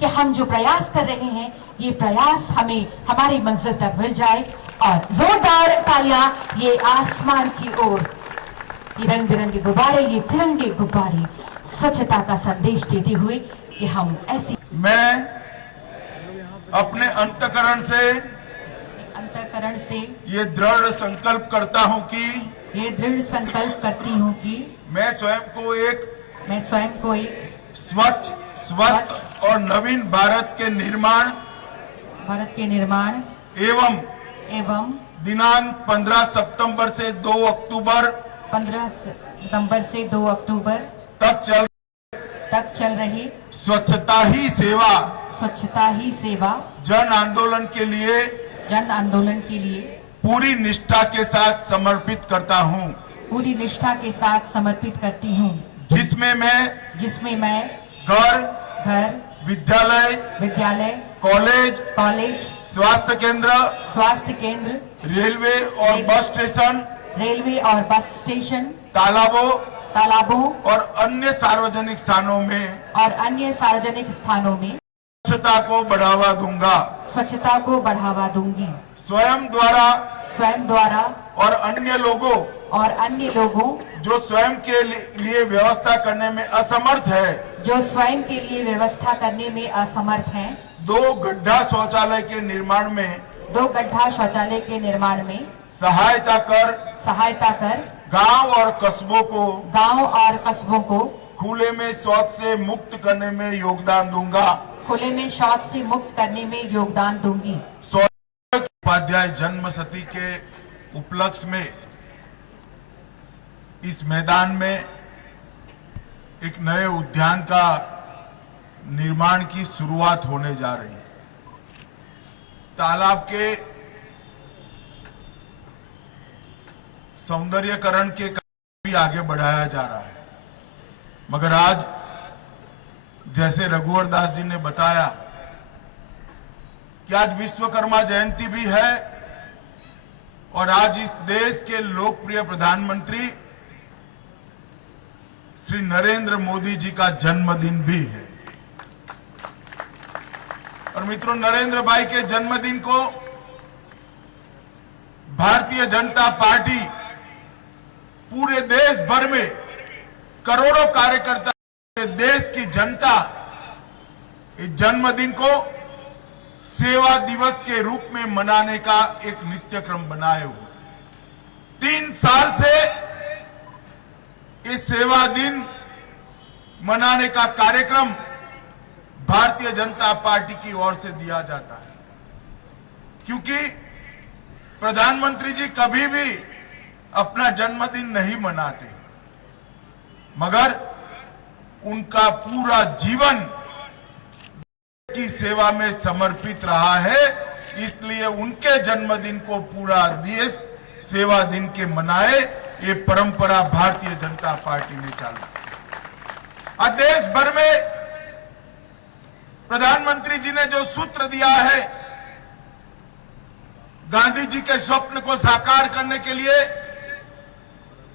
कि हम जो प्रयास कर रहे हैं ये प्रयास हमें हमारी मंजिल तक मिल जाए। और जोरदार तालियां ये आसमान की ओर, ये रंग बिरंगे गुब्बारे, ये तिरंगे गुब्बारे स्वच्छता का संदेश देते हुए कि हम ऐसी। मैं अपने अंतःकरण से ये दृढ़ संकल्प करता हूं कि मैं स्वयं को एक स्वच्छ, स्वस्थ और नवीन भारत के निर्माण एवं दिनांक 15 सितंबर से 2 अक्टूबर तक चल रहे स्वच्छता ही सेवा जन आंदोलन के लिए पूरी निष्ठा के साथ समर्पित करती हूँ, जिसमें मैं घर, विद्यालय, कॉलेज, स्वास्थ्य केंद्र, रेलवे और बस स्टेशन, तालाबों और अन्य सार्वजनिक स्थानों में स्वच्छता को बढ़ावा दूंगी। स्वयं द्वारा और अन्य लोगों जो स्वयं के लिए व्यवस्था करने में असमर्थ हैं, 2 गड्ढा शौचालय के निर्माण में सहायता कर गांव और कस्बों को खुले में शौच से मुक्त करने में योगदान दूंगी। उपाध्याय जन्म शती के उपलक्ष्य में इस मैदान में एक नए उद्यान का निर्माण की शुरुआत होने जा रही है। तालाब के सौंदर्यीकरण के काम भी आगे बढ़ाया जा रहा है, मगर आज जैसे रघुवर दास जी ने बताया कि आज विश्वकर्मा जयंती भी है और आज इस देश के लोकप्रिय प्रधानमंत्री श्री नरेंद्र मोदी जी का जन्मदिन भी है। और मित्रों, नरेंद्र भाई के जन्मदिन को भारतीय जनता पार्टी पूरे देश भर में करोड़ों कार्यकर्ता, देश की जनता इस जन्मदिन को सेवा दिवस के रूप में मनाने का एक नित्य क्रम बनाए हुए 3 साल से इस सेवा दिन मनाने का कार्यक्रम भारतीय जनता पार्टी की ओर से दिया जाता है, क्योंकि प्रधानमंत्री जी कभी भी अपना जन्मदिन नहीं मनाते, मगर उनका पूरा जीवन की सेवा में समर्पित रहा है, इसलिए उनके जन्मदिन को पूरा देश सेवा दिन के मनाए, ये परंपरा भारतीय जनता पार्टी ने चालू की। आज देश भर में प्रधानमंत्री जी ने जो सूत्र दिया है गांधी जी के स्वप्न को साकार करने के लिए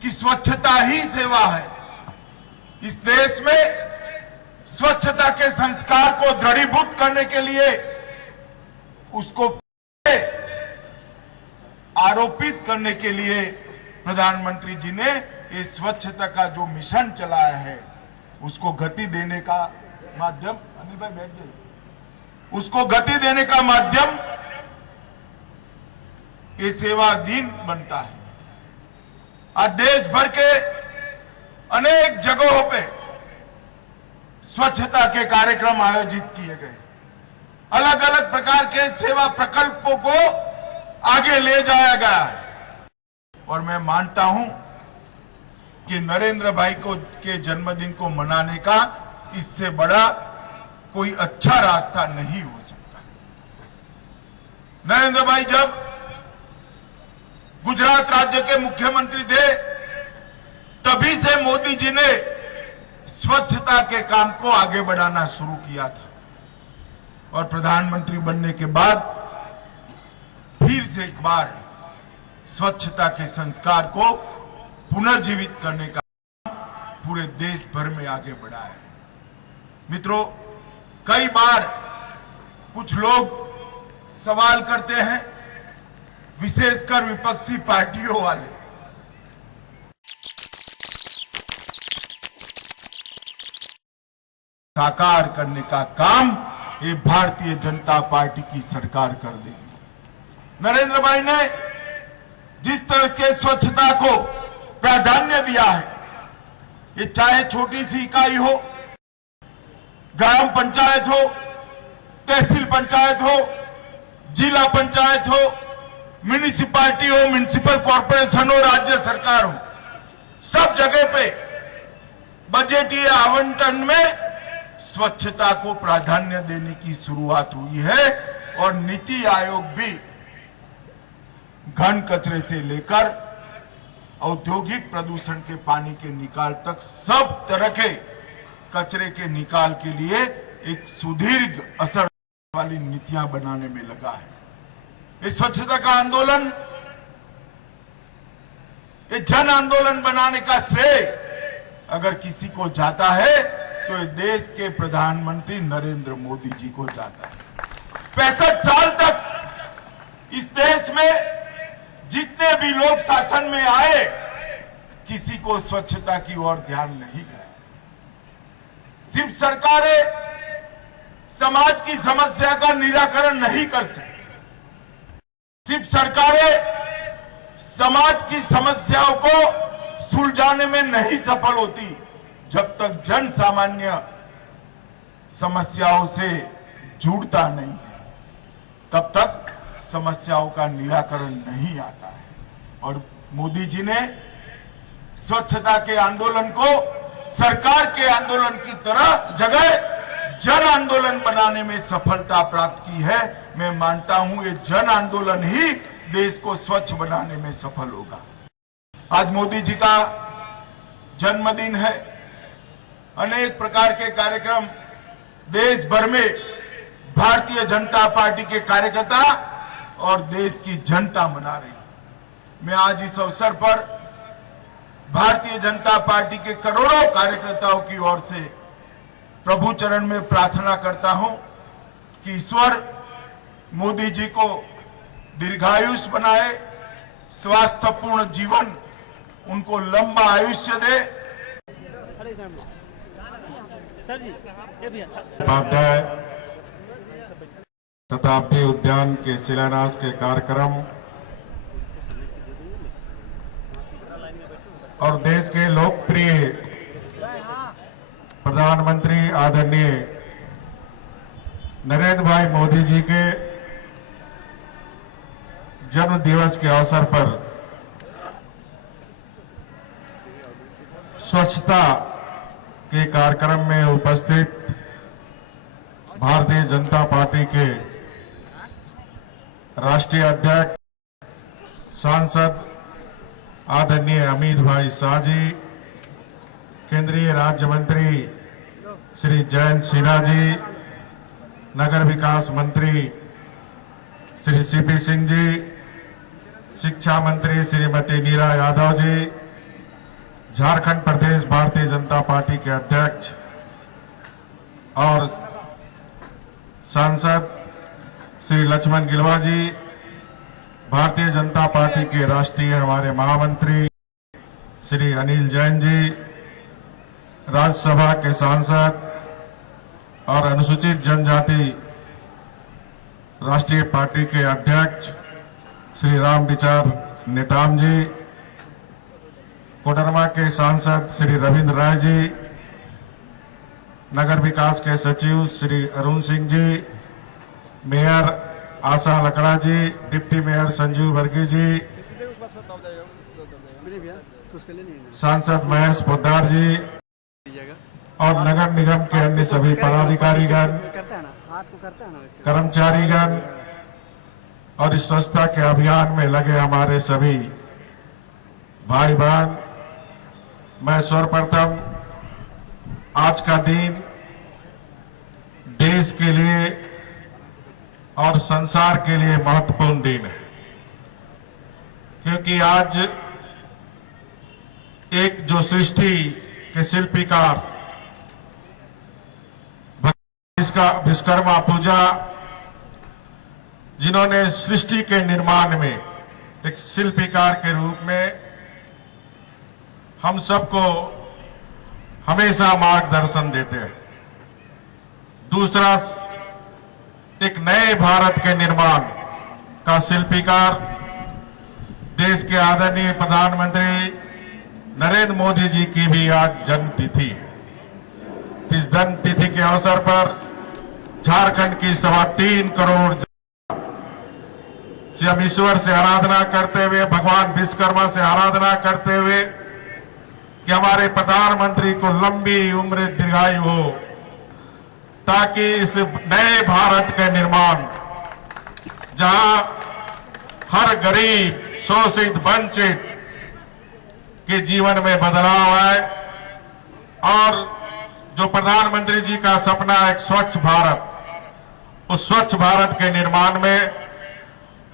कि स्वच्छता ही सेवा है, इस देश में स्वच्छता के संस्कार को दृढ़ीभूत करने के लिए उसको आरोपित करने के लिए प्रधानमंत्री जी ने इस स्वच्छता का जो मिशन चलाया है उसको गति देने का माध्यम, अनिल भाई बैठ जाइए, उसको गति देने का माध्यम ये सेवा दिन बनता है। आज देश भर के अनेक जगहों पे स्वच्छता के कार्यक्रम आयोजित किए गए, अलग अलग प्रकार के सेवा प्रकल्पों को आगे ले जाया गया है। और मैं मानता हूं कि नरेंद्र भाई को के जन्मदिन को मनाने का इससे बड़ा कोई अच्छा रास्ता नहीं हो सकता। नरेंद्र भाई जब गुजरात राज्य के मुख्यमंत्री थे तभी से मोदी जी ने स्वच्छता के काम को आगे बढ़ाना शुरू किया था, और प्रधानमंत्री बनने के बाद फिर से एक बार स्वच्छता के संस्कार को पुनर्जीवित करने का पूरे देश भर में आगे बढ़ा है। मित्रों, कई बार कुछ लोग सवाल करते हैं, विशेषकर विपक्षी पार्टियों वाले, साकार करने का काम ये भारतीय जनता पार्टी की सरकार कर देगी। नरेंद्र भाई ने जिस तरह के स्वच्छता को प्राधान्य दिया है, ये चाहे छोटी सी इकाई हो, ग्राम पंचायत हो, तहसील पंचायत हो, जिला पंचायत हो, म्युनिसिपैलिटी हो, म्युनिसिपल कॉर्पोरेशन हो, राज्य सरकार हो, सब जगह पे बजटीय आवंटन में स्वच्छता को प्राधान्य देने की शुरुआत हुई है। और नीति आयोग भी घन कचरे से लेकर औद्योगिक प्रदूषण के पानी के निकाल तक सब तरह के कचरे के निकाल के लिए एक सुदीर्घ असर वाली नीतियां बनाने में लगा है। इस स्वच्छता का आंदोलन, ये जन आंदोलन बनाने का श्रेय अगर किसी को जाता है तो ये देश के प्रधानमंत्री नरेंद्र मोदी जी को जाता है। 65 साल तक इस देश में जितने भी लोग शासन में आए, किसी को स्वच्छता की ओर ध्यान नहीं गया। सिर्फ सरकारें समाज की समस्या का निराकरण नहीं कर सकती, सिर्फ सरकारें समाज की समस्याओं को सुलझाने में नहीं सफल होती जब तक जन सामान्य समस्याओं से जुड़ता नहीं है, तब तक समस्याओं का निराकरण नहीं आता है। और मोदी जी ने स्वच्छता के आंदोलन को सरकार के आंदोलन की तरह जगह जन आंदोलन बनाने में सफलता प्राप्त की है। मैं मानता हूं ये जन आंदोलन ही देश को स्वच्छ बनाने में सफल होगा। आज मोदी जी का जन्मदिन है। अनेक प्रकार के कार्यक्रम देश भर में भारतीय जनता पार्टी के कार्यकर्ता और देश की जनता मना रही है। मैं आज इस अवसर पर भारतीय जनता पार्टी के करोड़ों कार्यकर्ताओं की ओर से प्रभु चरण में प्रार्थना करता हूं कि ईश्वर मोदी जी को दीर्घायुष बनाए, स्वास्थ्यपूर्ण जीवन, उनको लंबा आयुष्य दे। उपाध्याय शताब्दी उद्यान के शिलान्यास के कार्यक्रम और देश के लोकप्रिय प्रधानमंत्री आदरणीय नरेंद्र भाई मोदी जी के जन्म दिवस के अवसर पर स्वच्छता के कार्यक्रम में उपस्थित भारतीय जनता पार्टी के राष्ट्रीय अध्यक्ष सांसद आदरणीय अमित भाई शाह जी, केंद्रीय राज्य मंत्री श्री जयंत सिन्हा जी, नगर विकास मंत्री श्री सीपी सिंह जी, शिक्षा मंत्री श्रीमती नीरा यादव जी, झारखंड प्रदेश भारतीय जनता पार्टी के अध्यक्ष और सांसद श्री लक्ष्मण गिलवा जी, भारतीय जनता पार्टी के राष्ट्रीय हमारे महामंत्री श्री अनिल जैन जी, राज्यसभा के सांसद और अनुसूचित जनजाति राष्ट्रीय पार्टी के अध्यक्ष श्री राम विचार नेताम जी, कोडरमा के सांसद श्री रविंद्र राय जी, नगर विकास के सचिव श्री अरुण सिंह जी, मेयर आशा लकड़ा जी, डिप्टी मेयर संजीव वर्गी जी, सांसद महेश पोद्दार जी और नगर निगम के अन्य सभी पदाधिकारीगण, कर्मचारीगण और इस स्वच्छता के अभियान में लगे हमारे सभी भाई बहन, मैं सर्वप्रथम आज का दिन देश के लिए और संसार के लिए महत्वपूर्ण दिन है, क्योंकि आज एक जो सृष्टि के शिल्पीकार विश्वकर्मा पूजा, जिन्होंने सृष्टि के निर्माण में एक शिल्पकार के रूप में हम सबको हमेशा मार्गदर्शन देते हैं। दूसरा, एक नए भारत के निर्माण का शिल्पकार देश के आदरणीय प्रधानमंत्री नरेंद्र मोदी जी की भी आज जन्म तिथि है। इस जन्म तिथि के अवसर पर झारखंड की 3.25 करोड़ से हम ईश्वर से आराधना करते हुए, भगवान विश्वकर्मा से आराधना करते हुए कि हमारे प्रधानमंत्री को लंबी उम्र दीर्घायु हो, ताकि इस नए भारत के निर्माण, जहां हर गरीब, शोषित, वंचित के जीवन में बदलाव आए, और जो प्रधानमंत्री जी का सपना है एक स्वच्छ भारत, उस स्वच्छ भारत के निर्माण में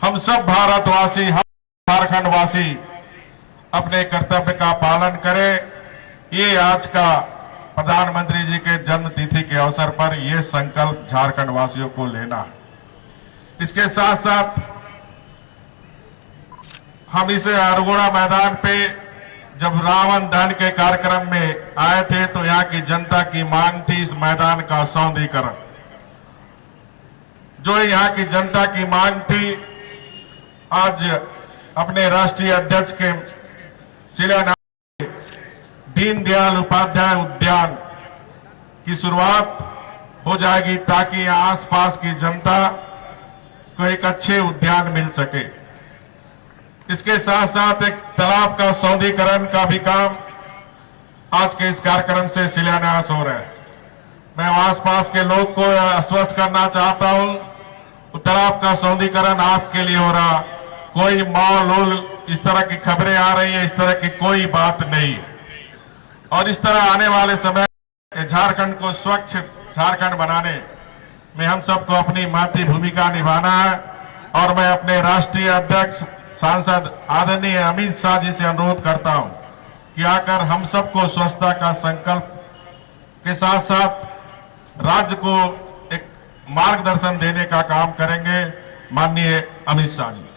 हम सब भारतवासी, हम झारखंडवासी अपने कर्तव्य का पालन करें। ये आज का प्रधानमंत्री जी के जन्म तिथि के अवसर पर ये संकल्प झारखंड वासियों को लेना है। इसके साथ साथ हम इसे अरगोड़ा मैदान पे जब रावण दहन के कार्यक्रम में आए थे तो यहाँ की जनता की मांग थी इस मैदान का सौंदर्यीकरण। जो यहाँ की जनता की मांग थी, आज अपने राष्ट्रीय अध्यक्ष के शिलान्यास दीनदयाल उपाध्याय उद्यान की शुरुआत हो जाएगी, ताकि यहाँ आसपास की जनता को एक अच्छे उद्यान मिल सके। इसके साथ साथ एक तालाब का सौंदर्यीकरण का भी काम आज के इस कार्यक्रम से शिलान्यास हो रहा है। मैं आसपास के लोग को आश्वस्त करना चाहता हूं, तालाब का सौंदर्यीकरण आपके लिए हो रहा, कोई माहौल इस तरह की खबरें आ रही है, इस तरह की कोई बात नहीं है। और इस तरह आने वाले समय झारखंड को स्वच्छ झारखंड बनाने में हम सबको अपनी महती भूमिका निभाना है। और मैं अपने राष्ट्रीय अध्यक्ष सांसद आदरणीय अमित शाह जी से अनुरोध करता हूं कि आकर हम सबको स्वच्छता का संकल्प के साथ साथ राज्य को एक मार्गदर्शन देने का काम करेंगे। माननीय अमित शाह जी।